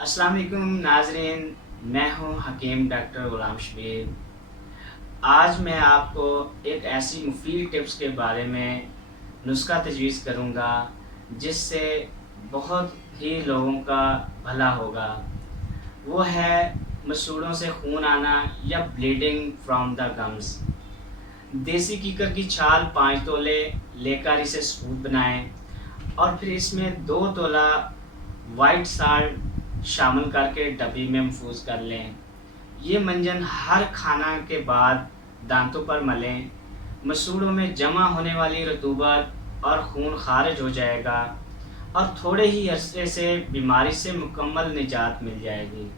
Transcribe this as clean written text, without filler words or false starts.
السلام علیکم ناظرین، میں ہوں حکیم ڈاکٹر غلام شبیر۔ آج میں آپ کو ایک ایسی مفید ٹپس کے بارے میں نسخہ تجویز کروں گا جس سے بہت ہی لوگوں کا بھلا ہوگا۔ وہ ہے مسوڑوں سے خون آنا یا بلیڈنگ فرام دا گمز۔ دیسی کیکر کی چھال 5 تولے لے کر اسے سپوت بنائیں اور پھر اس میں 2 تولہ وائٹ سالٹ شامل کر کے ڈبی میں محفوظ کر لیں۔ یہ منجن ہر کھانا کے بعد دانتوں پر ملیں۔ مسوڑوں میں جمع ہونے والی رطوبت اور خون خارج ہو جائے گا اور تھوڑے ہی عرصے سے بیماری سے مکمل نجات مل جائے گی۔